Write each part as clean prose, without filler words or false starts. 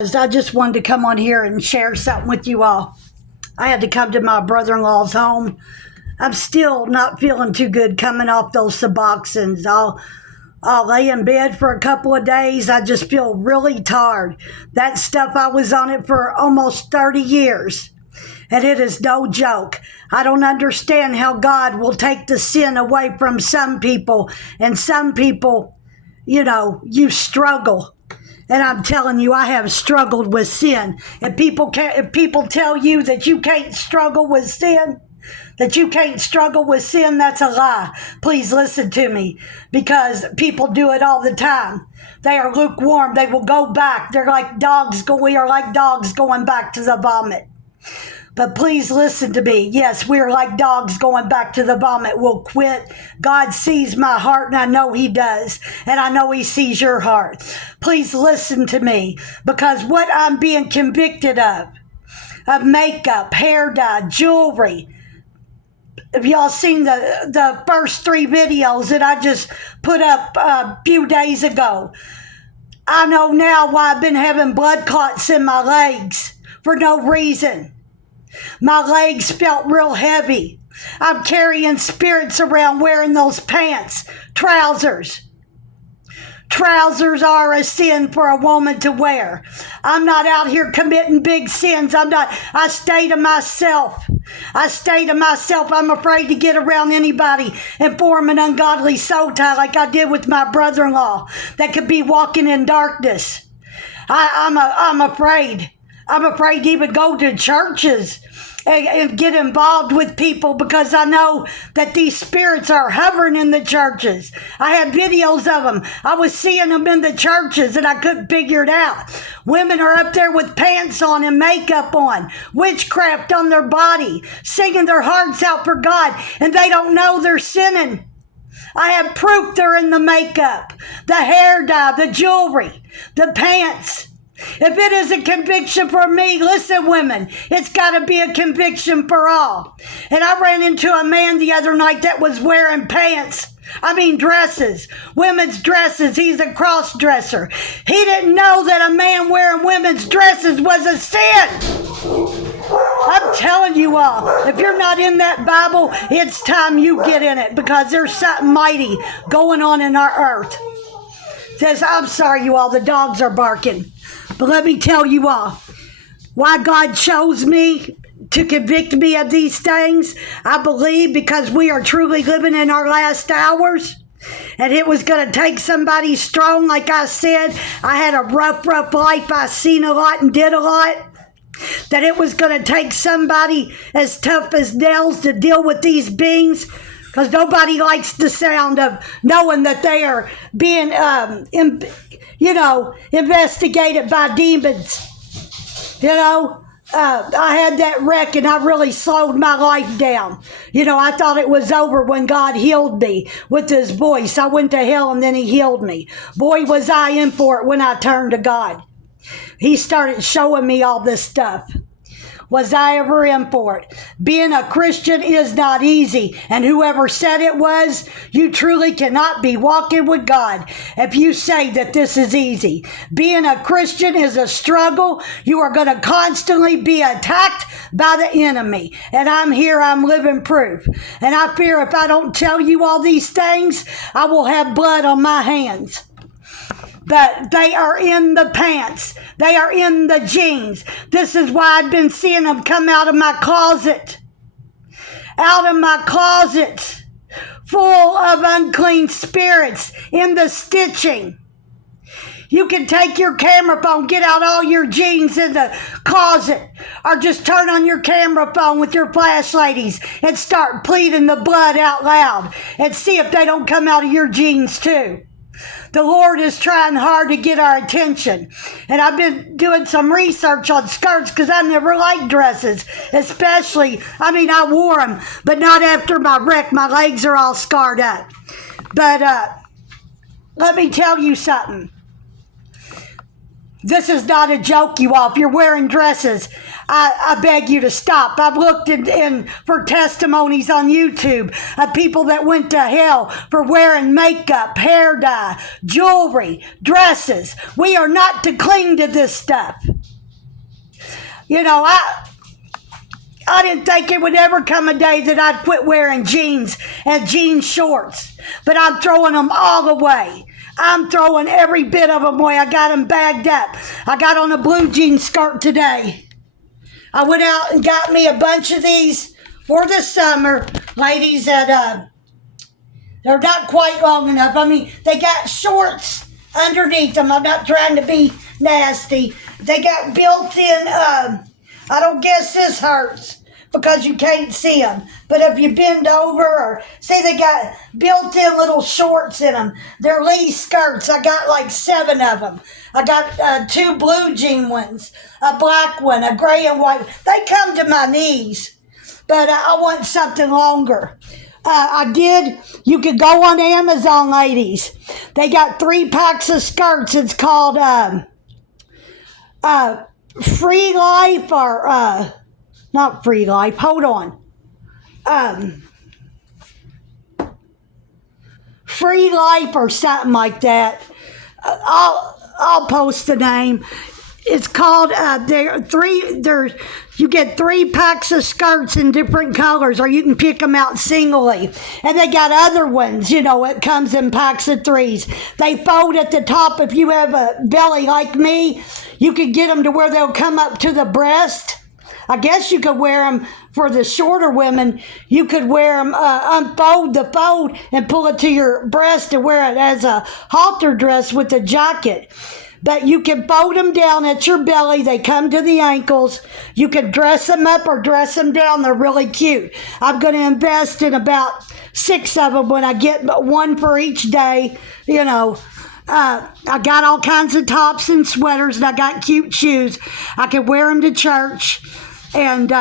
I just wanted to come on here and share something with you all. I had to come to my brother-in-law's home. I'm still not feeling too good coming off those Suboxones. I'll lay in bed for a couple of days. I just feel really tired. That stuff, I was on it for almost 30 years. And it is no joke. I don't understand how God will take the sin away from some people. And some people, you struggle. And I'm telling you, I have struggled with sin. If people tell you that you can't struggle with sin, that's a lie. Please listen to me, because people do it all the time. They are lukewarm. They will go back. We are like dogs going back to the vomit. But please listen to me. Yes, we're like dogs going back to the vomit. We'll quit. God sees my heart, and I know He does. And I know He sees your heart. Please listen to me, because what I'm being convicted of makeup, hair dye, jewelry. Have y'all seen the first 3 videos that I just put up a few days ago? I know now why I've been having blood clots in my legs for no reason. My legs felt real heavy. I'm carrying spirits around wearing those pants, trousers. Trousers are a sin for a woman to wear. I'm not out here committing big sins. I stay to myself. I'm afraid to get around anybody and form an ungodly soul tie like I did with my brother-in-law that could be walking in darkness. I'm afraid. I'm afraid to even go to churches and get involved with people, because I know that these spirits are hovering in the churches. I had videos of them. I was seeing them in the churches and I couldn't figure it out. Women are up there with pants on and makeup on, witchcraft on their body, singing their hearts out for God, and they don't know they're sinning. I have proof they're in the makeup, the hair dye, the jewelry, the pants. If it is a conviction for me, listen, women, it's got to be a conviction for all. And I ran into a man the other night that was wearing dresses, women's dresses. He's a cross-dresser. He didn't know that a man wearing women's dresses was a sin. I'm telling you all, if you're not in that Bible, it's time you get in it, because there's something mighty going on in our earth. I'm sorry, you all, the dogs are barking. But let me tell you all, why God chose me to convict me of these things, I believe because we are truly living in our last hours. And it was going to take somebody strong. Like I said, I had a rough life. I seen a lot and did a lot. That it was going to take somebody as tough as nails to deal with these beings. Because nobody likes the sound of knowing that they are being, investigated by demons. I had that wreck and I really slowed my life down. I thought it was over when God healed me with His voice. I went to hell and then He healed me. Boy, was I in for it when I turned to God. He started showing me all this stuff. Was I ever in for it? Being a Christian is not easy. And whoever said it was, you truly cannot be walking with God if you say that this is easy. Being a Christian is a struggle. You are going to constantly be attacked by the enemy. And I'm here, I'm living proof. And I fear if I don't tell you all these things, I will have blood on my hands. But they are in the pants. They are in the jeans. This is why I've been seeing them come out of my closet. Out of my closets. Full of unclean spirits in the stitching. You can take your camera phone, get out all your jeans in the closet, or just turn on your camera phone with your flashlights and start pleading the blood out loud and see if they don't come out of your jeans too. The Lord is trying hard to get our attention. And I've been doing some research on skirts because I never liked dresses. I wore them, but not after my wreck. My legs are all scarred up. But let me tell you something. This is not a joke, you all. If you're wearing dresses, I beg you to stop. I've looked in for testimonies on YouTube of people that went to hell for wearing makeup, hair dye, jewelry, dresses. We are not to cling to this stuff. You know, I didn't think it would ever come a day that I'd quit wearing jeans and jean shorts, but I'm throwing them all away. I'm throwing every bit of them away. I got them bagged up. I got on a blue jean skirt today. I went out and got me a bunch of these for the summer. Ladies, that they're not quite long enough. I mean, they got shorts underneath them. I'm not trying to be nasty. They got built-in, I don't guess this hurts because you can't see them. But if you bend over or see, they got built-in little shorts in them. They're Lee skirts. I got like 7 of them. I got 2 blue jean ones, a black one, a gray and white. They come to my knees, but I want something longer. You could go on Amazon, ladies. They got 3 packs of skirts. It's called Free Life or not Free Life. Hold on. Free Life or something like that. I'll post the name. It's called you get 3 packs of skirts in different colors, or you can pick them out singly. And they got other ones, you know, it comes in packs of 3s. They fold at the top. If you have a belly like me, you could get them to where they'll come up to the breast. I guess you could wear them for the shorter women. You could wear them, unfold the fold and pull it to your breast and wear it as a halter dress with a jacket. But you can fold them down at your belly. They come to the ankles. You can dress them up or dress them down. They're really cute. I'm going to invest in about 6 of them when I get 1 for each day. You know, I got all kinds of tops and sweaters, and I got cute shoes. I can wear them to church, and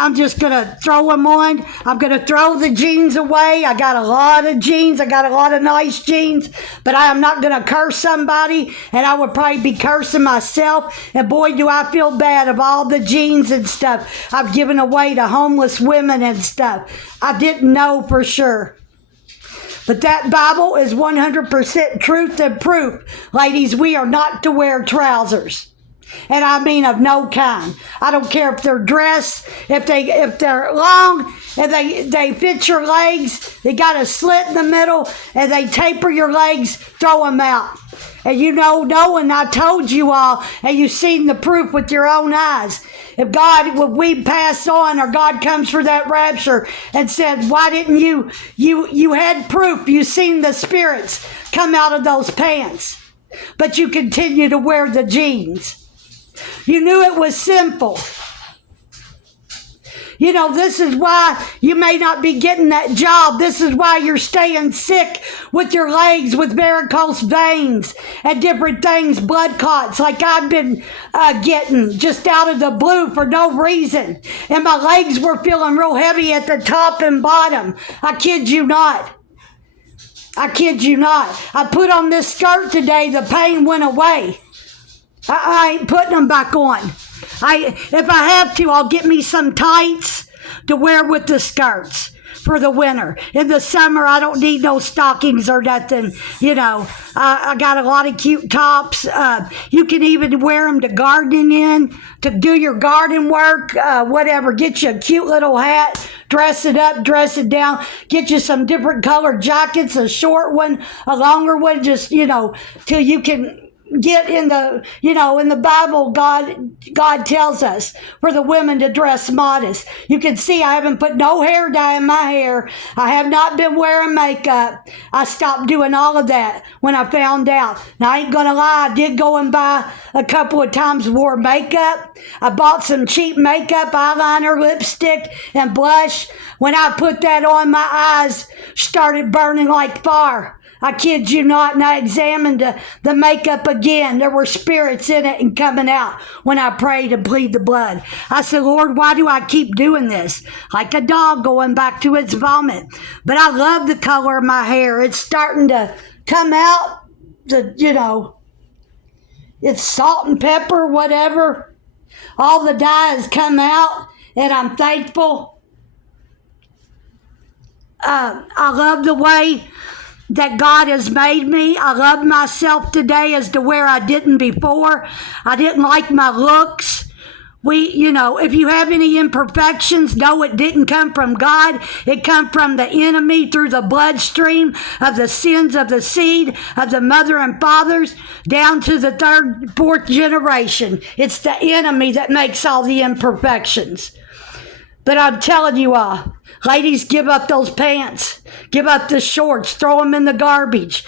I'm just going to throw them on. I'm going to throw the jeans away. I got a lot of jeans. I got a lot of nice jeans, but I am not going to curse somebody, and I would probably be cursing myself. And boy, do I feel bad of all the jeans and stuff I've given away to homeless women and stuff. I didn't know for sure. But that Bible is 100% truth and proof. Ladies, we are not to wear trousers. And I mean of no kind. I don't care if they're dress, if they're long, if they fit your legs, they got a slit in the middle, and they taper your legs, throw them out. And you know, knowing I told you all, and you've seen the proof with your own eyes. If we pass on, or God comes for that rapture and said, why didn't you had proof, you seen the spirits come out of those pants, but you continue to wear the jeans. You knew it was simple. You know, this is why you may not be getting that job. This is why you're staying sick with your legs, with varicose veins and different things, blood clots, like I've been getting just out of the blue for no reason. And my legs were feeling real heavy at the top and bottom. I kid you not. I kid you not. I put on this skirt today. The pain went away. I ain't putting them back on. If I have to, I'll get me some tights to wear with the skirts for the winter. In the summer, I don't need no stockings or nothing. You know, I got a lot of cute tops. You can even wear them to gardening in, to do your garden work, whatever. Get you a cute little hat, dress it up, dress it down. Get you some different colored jackets, a short one, a longer one, just, you know, till you can get in the, you know, in the Bible, God tells us for the women to dress modest. You can see I haven't put no hair dye in my hair. I have not been wearing makeup. I stopped doing all of that when I found out. Now, I ain't gonna lie, I did go and buy a couple of times, wore makeup. I bought some cheap makeup, eyeliner, lipstick, and blush. When I put that on, my eyes started burning like fire. I kid you not, and I examined the makeup again. There were spirits in it and coming out when I prayed and plead the blood. I said, Lord, why do I keep doing this? Like a dog going back to its vomit. But I love the color of my hair. It's starting to come out, you know. It's salt and pepper, whatever. All the dye has come out, and I'm thankful. I love the way that God has made me. I love myself today as to where I didn't before. I didn't like my looks. If you have any imperfections, know it didn't come from God. It come from the enemy through the bloodstream of the sins of the seed of the mother and fathers down to the third, fourth generation. It's the enemy that makes all the imperfections. But I'm telling you all, ladies, give up those pants. Give up the shorts. Throw them in the garbage.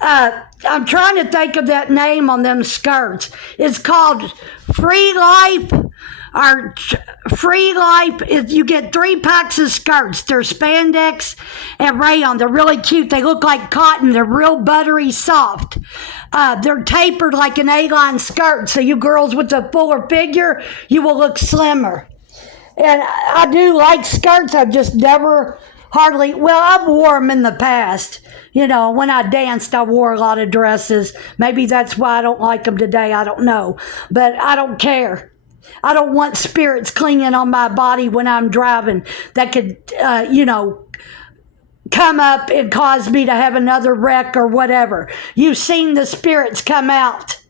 I'm trying to think of that name on them skirts. It's called Free Life. Or Free Life. You get 3 packs of skirts. They're spandex and rayon. They're really cute. They look like cotton. They're real buttery soft. They're tapered like an A-line skirt. So you girls with a fuller figure, you will look slimmer. And I do like skirts. I've just never I've wore them in the past. When I danced, I wore a lot of dresses. Maybe that's why I don't like them today. I don't know. But I don't care. I don't want spirits clinging on my body when I'm driving that could, come up and cause me to have another wreck or whatever. You've seen the spirits come out.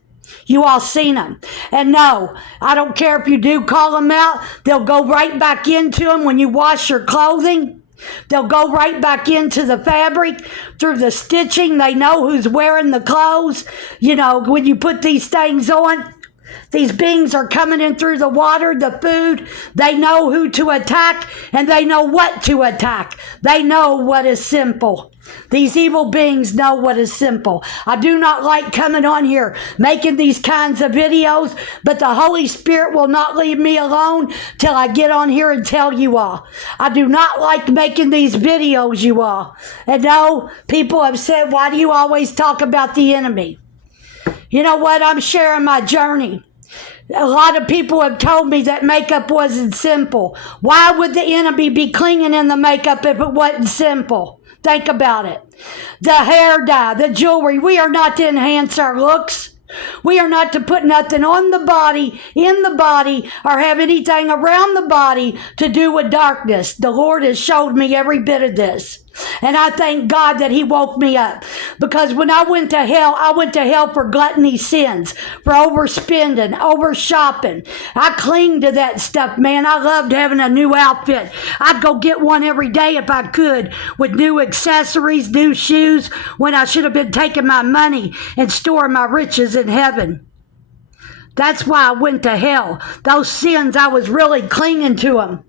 You all seen them. And no, I don't care if you do call them out. They'll go right back into them when you wash your clothing. They'll go right back into the fabric through the stitching. They know who's wearing the clothes. When you put these things on, these beings are coming in through the water, the food. They know who to attack, and they know what to attack. They know what is simple. These evil beings know what is simple. I do not like coming on here making these kinds of videos, but the Holy Spirit will not leave me alone till I get on here and tell you all. I do not like making these videos, you all. And no, people have said, why do you always talk about the enemy? You know what? I'm sharing my journey. A lot of people have told me that makeup wasn't simple. Why would the enemy be clinging in the makeup if it wasn't simple? Think about it. The hair dye, the jewelry. We are not to enhance our looks. We are not to put nothing on the body, in the body, or have anything around the body to do with darkness. The Lord has showed me every bit of this. And I thank God that he woke me up. Because when I went to hell for gluttony sins, for overspending, over shopping. I clinged to that stuff, man. I loved having a new outfit. I'd go get one every day if I could, with new accessories, new shoes, when I should have been taking my money and storing my riches in heaven. That's why I went to hell. Those sins, I was really clinging to them.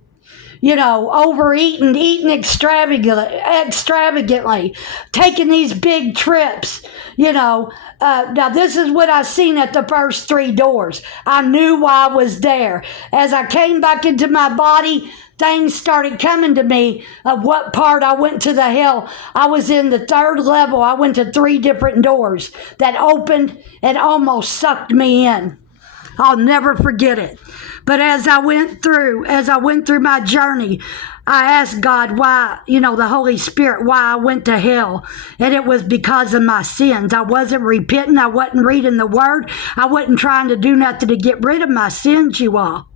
Overeating, eating extravagantly, taking these big trips, Now, this is what I seen at the first 3 doors. I knew why I was there. As I came back into my body, things started coming to me of what part I went to the hell. I was in the 3rd level. I went to 3 different doors that opened and almost sucked me in. I'll never forget it. But as I went through my journey, I asked God why, the Holy Spirit, why I went to hell. And it was because of my sins. I wasn't repenting. I wasn't reading the Word. I wasn't trying to do nothing to get rid of my sins, you all.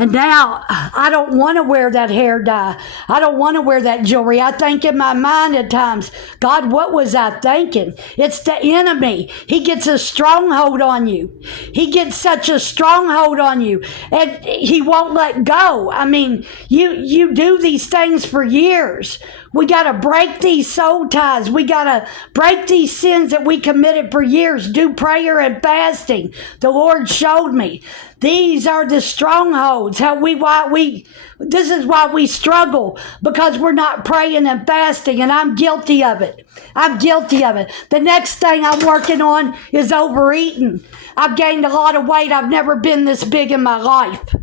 And now I don't want to wear that hair dye. I don't want to wear that jewelry. I think in my mind at times, God, what was I thinking? It's the enemy. He gets a stronghold on you. He gets such a stronghold on you, and he won't let go. I mean, you do these things for years. We got to break these soul ties. We got to break these sins that we committed for years. Do prayer and fasting. The Lord showed me. These are the strongholds. This is why we struggle, because we're not praying and fasting, and I'm guilty of it. The next thing I'm working on is overeating. I've gained a lot of weight. I've never been this big in my life.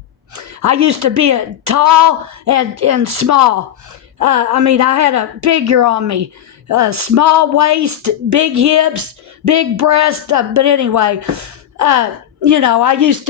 I used to be tall and small. I had a figure on me. Small waist, big hips, big breast. But anyway, I used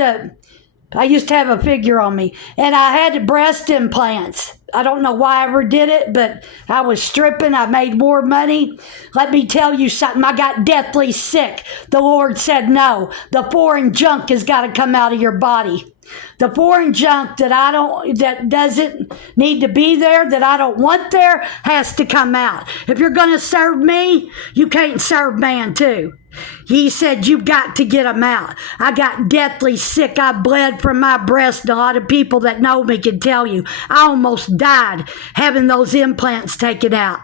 to have a figure on me, and I had breast implants. I don't know why I ever did it, but I was stripping. I made more money. Let me tell you something. I got deathly sick. The Lord said, no, the foreign junk has got to come out of your body. The foreign junk that doesn't need to be there, that I don't want there, has to come out. If you're going to serve me, you can't serve man too. He said, you've got to get them out. I got deathly sick. I bled from my breast. A lot of people that know me can tell you. I almost died having those implants taken out.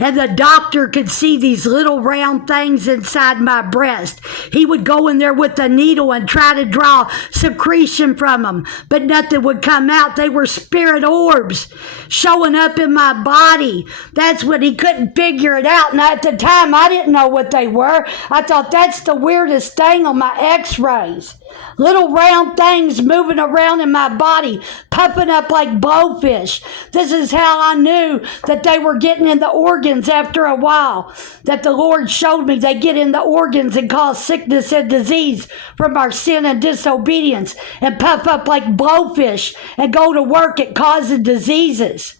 And the doctor could see these little round things inside my breast. He would go in there with a needle and try to draw secretion from them, but nothing would come out. They were spirit orbs showing up in my body. That's what he couldn't figure it out. And at the time, I didn't know what they were. I thought that's the weirdest thing on my x-rays. Little round things moving around in my body, puffing up like blowfish. This is how I knew that they were getting in the organs after a while. That the Lord showed me they get in the organs and cause sickness and disease from our sin and disobedience, and puff up like blowfish and go to work at causing diseases.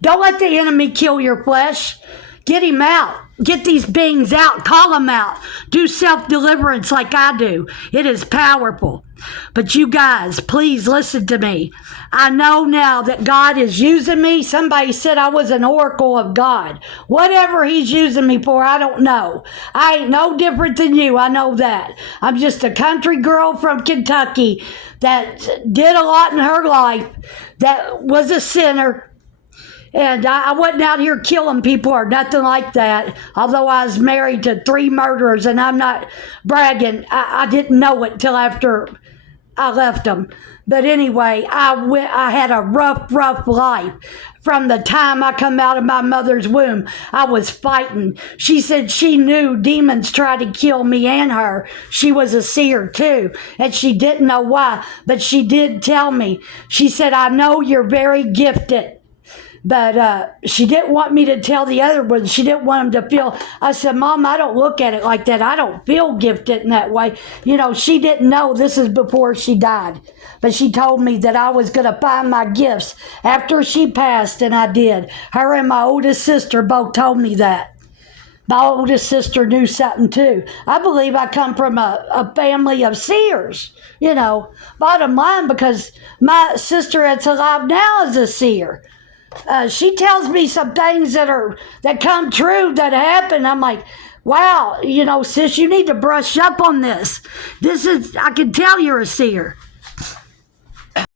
Don't let the enemy kill your flesh. Get him out. Get these beings out. Call them out. Do self-deliverance like I do. It is powerful. But you guys, please listen to me. I know now that God is using me. Somebody said I was an oracle of God. Whatever he's using me for, I don't know. I ain't no different than you. I know that. I'm just a country girl from Kentucky that did a lot in her life, that was a sinner. And I wasn't out here killing people or nothing like that. Although I was married to 3 murderers, and I'm not bragging. I didn't know it till after I left them. But anyway, I had a rough life. From the time I come out of my mother's womb, I was fighting. She said she knew demons tried to kill me and her. She was a seer too, and she didn't know why, but she did tell me. She said, I know you're very gifted. But she didn't want me to tell the other ones. She didn't want them to feel. I said, Mom, I don't look at it like that. I don't feel gifted in that way. You know, she didn't know. This is before she died. But she told me that I was going to find my gifts after she passed, and I did. Her and my oldest sister both told me that. My oldest sister knew something too. I believe I come from a family of seers, you know, bottom line, because my sister that's alive now is a seer. She tells me some things that come true, that happen. I'm like, wow, you know, sis, you need to brush up on this. I can tell you're a seer.